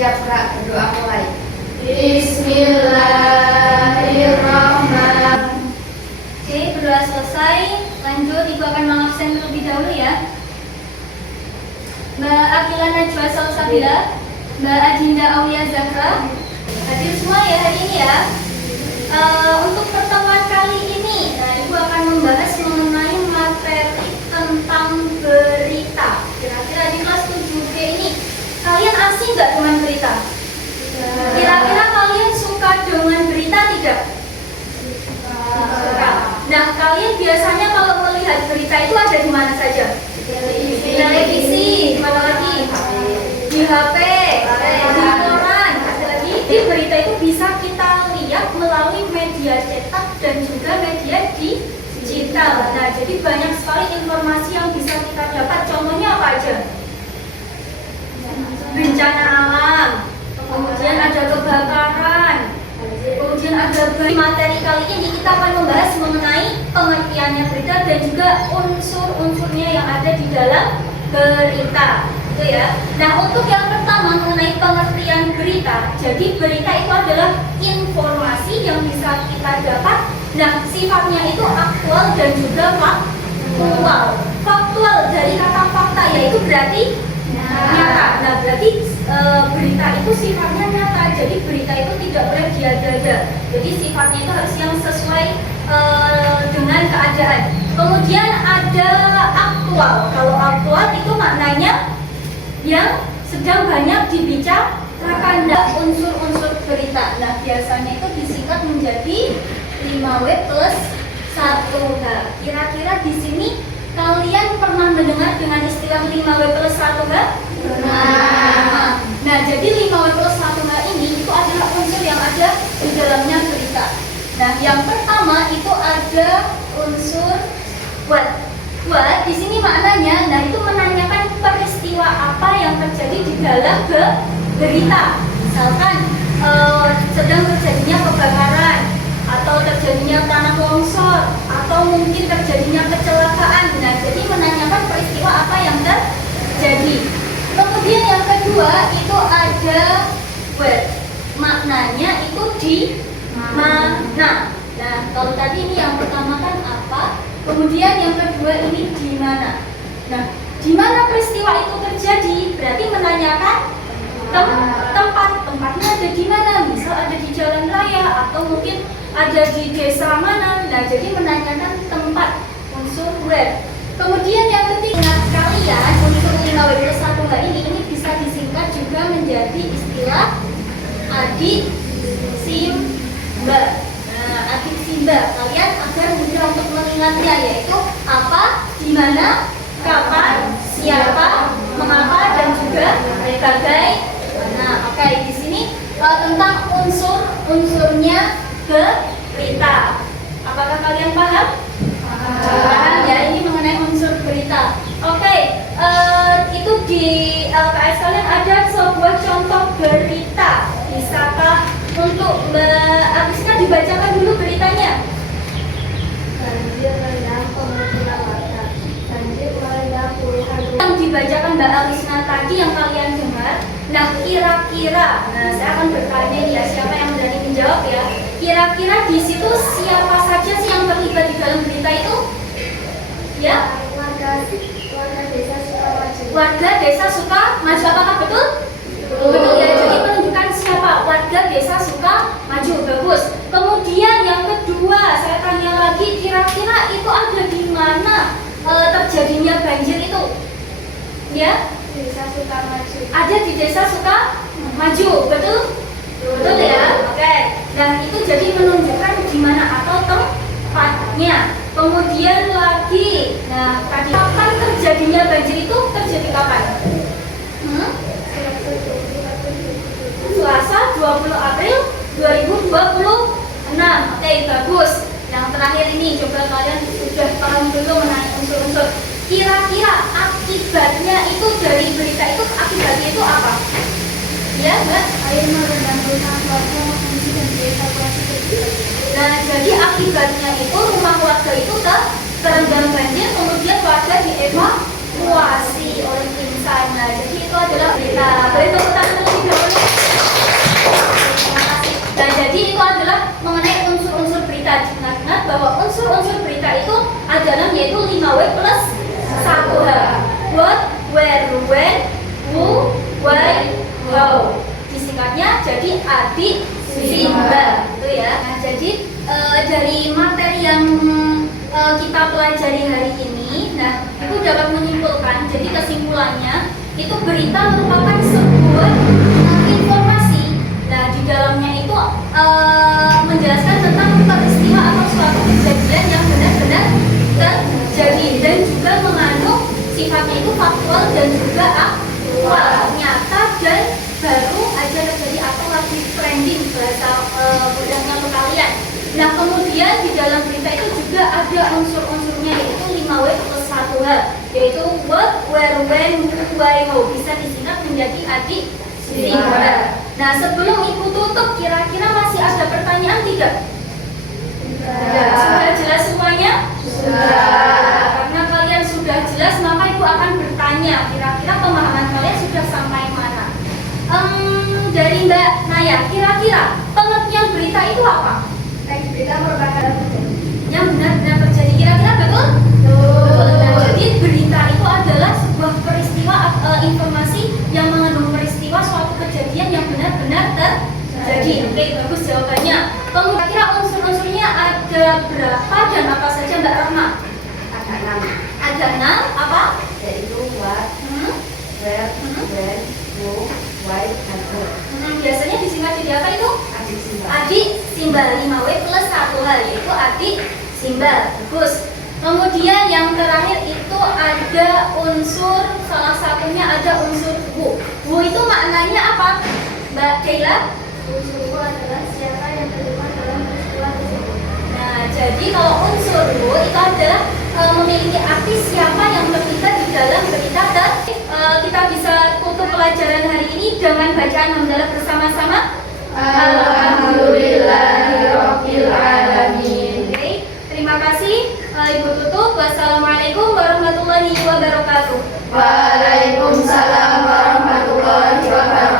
Siap Kak, berdoa mulai. Bismillahirrahmanirrahim. Oke, berdoa selesai. Lanjut, Ibu akan mengabsen terlebih dahulu ya. Mbak Akila Najwa Salsabila, Mbak Adinda Aulia Zahra, hadir semua ya hari ini ya. Untuk pertemuan kali ini, Ibu akan membahas mengenai materi tentang berita. Kira-kira di kelas 7G ini, kalian asing nggak dengan berita? Kira-kira kalian suka dengan berita tidak? Suka. Nah, kalian biasanya kalau melihat berita itu ada di mana saja? Di televisi, di mana lagi? Di HP, di koran, ada lagi. Di berita itu bisa kita lihat melalui media cetak dan juga media digital. Nah, jadi banyak sekali informasi yang bisa kita dapat. Contohnya apa aja? Bencana alam, kemudian ada kebakaran, kemudian ada materi kali ini kita akan membahas mengenai pengertiannya berita dan juga unsur-unsurnya yang ada di dalam berita, gitu ya. Nah, untuk yang pertama mengenai pengertian berita, jadi berita itu adalah informasi yang bisa kita dapat. Nah, sifatnya itu aktual dan juga faktual. Faktual dari kata fakta yaitu berarti nyata. Nah, berarti berita itu sifatnya nyata. Jadi berita itu tidak boleh diada-ada. Jadi sifatnya itu harus yang sesuai dengan keadaan. Kemudian ada aktual. Kalau aktual itu maknanya yang sedang banyak dibicarakan. Unsur-unsur berita. Nah, biasanya itu disingkat menjadi 5W plus 1H. Kira-kira di sini kalian pernah mendengar dengan istilah 5W plus 1H? Nah, jadi 5W plus 1H ini itu adalah unsur yang ada di dalamnya berita. Nah, yang pertama itu ada unsur what. What di sini maknanya, nah itu menanyakan peristiwa apa yang terjadi di dalam berita. Misalkan sedang terjadinya kebakaran, atau terjadinya tanah longsor, atau mungkin terjadinya kecelakaan. Nah, jadi menanyakan peristiwa apa yang terjadi. Kemudian yang kedua itu ada where. Maknanya itu di mana. Nah, kalau tadi ini yang pertama kan apa, kemudian yang kedua ini di mana. Nah, di mana peristiwa itu terjadi berarti menanyakan tempatnya ada di mana. Misal ada di jalan raya atau mungkin ada di desa mana. Nah, jadi menanyakan tempat, unsur where. Kemudian yang ketiga, ingat kalian unsur 5W plus 1H ini bisa disingkat juga menjadi istilah adik simba. Nah, adik simba kalian agar mudah untuk mengingatnya, yaitu apa, di mana, kapan, siapa, mengapa, dan juga bagaimana. Oke, di sini tentang unsur-unsurnya berita. Apakah kalian paham? Paham ya, ini mengenai unsur berita. Oke, itu di LKS kalian ada sebuah contoh berita. Bisakah untuk Mbak Agustina dibacakan dulu beritanya? Banjir merendam pemukiman warga. Banjir merendam puluhan rumah. Yang dibacakan Mbak Agustina tadi yang kalian dengar. Nah, kira-kira, saya akan bertanya ya, siapa yang berani menjawab ya? Kira-kira di situ siapa saja sih yang terlibat di dalam berita itu? Ya? Warga desa Sukamaju. Warga desa Sukamaju, apakah betul? Betul ya, jadi menunjukkan siapa? Warga desa Sukamaju, bagus. Kemudian yang kedua, saya tanya lagi, kira-kira itu ada di mana terjadinya banjir itu? Ya? Desa Sukamaju. Ada di desa Sukamaju, betul? Betul ya? Oke. Dan itu jadi menunjukkan di mana atau tempatnya. Kemudian lagi, nah tadi kapan terjadinya banjir itu terjadi kapan? Selasa 20 April 2026. Oke, bagus. Yang terakhir ini coba kalian sudah paham dulu mengenai unsur-unsur. Kira-kira akibatnya itu dari berita itu, akibatnya itu apa? Ya, Mbak? Air merendam rumah warga mengungsi dan dievakuasi ke desa. Nah, jadi akibatnya itu rumah warga itu terendam banjir, kemudian warga dievakuasi oleh tim SAR. Nah, jadi itu adalah berita. Boleh tepuk tangan terlebih dahulu. 5W plus 1H. What, where, when, who, why, how. Disingkatnya jadi adik Simba, itu ya. Nah, jadi dari materi yang kita pelajari hari ini, nah itu dapat menyimpulkan. Jadi kesimpulannya itu berita merupakan sebuah informasi. Nah di dalamnya itu menjelaskan tentang peristiwa atau suatu kejadian yang benar-benar terjadi dan juga mengandung sifatnya itu faktual dan juga aktual, nyata dan baru aja terjadi atau lagi trending bahasa mudahnya untuk kalian. Nah kemudian di dalam berita itu juga ada unsur-unsurnya yaitu 5W plus 1H, yaitu what, where, when, who, why, how. Bisa disingkat menjadi adik Simba. Nah sebelum ibu tutup kira-kira masih ada pertanyaan tidak? Sudah jelas semuanya? Sudah. Karena kalian sudah jelas maka ibu akan bertanya kira-kira pemahaman kalian sudah sampai mana? Dari Mbak Naya, kira-kira pengertian berita itu apa? Berita merupakan Yang benar-benar terjadi, kira-kira betul? Betul. Nah, jadi berita itu adalah sebuah peristiwa, informasi yang mengandung peristiwa suatu kejadian yang benar-benar terjadi. Oke, bagus jawabannya. Kemudian kira unsur-unsurnya ada berapa dan apa saja Mbak Rahma? ada 6, Ada 6, apa? yaitu what, where, when, who, why, and how. Biasanya disingkat jadi apa itu? Adik Simba. Adik Simba, 5W plus 1H, yaitu adik Simba. Bagus. Kemudian yang terakhir itu ada unsur, salah satunya ada unsur who. Who itu maknanya apa, Mbak Kayla? Unsur who adalah siapa yang terlibat dalam peristiwa tersebut. Nah, jadi kalau unsur who itu adalah memiliki arti siapa yang terlibat di dalam berita kita bisa tutup pelajaran hari ini dengan bacaan hamdalah bersama-sama. Alhamdulillahirabbil alamin. Oke, terima kasih. Ibu tutup. Wassalamualaikum warahmatullahi wabarakatuh. Waalaikumsalam warahmatullahi wabarakatuh.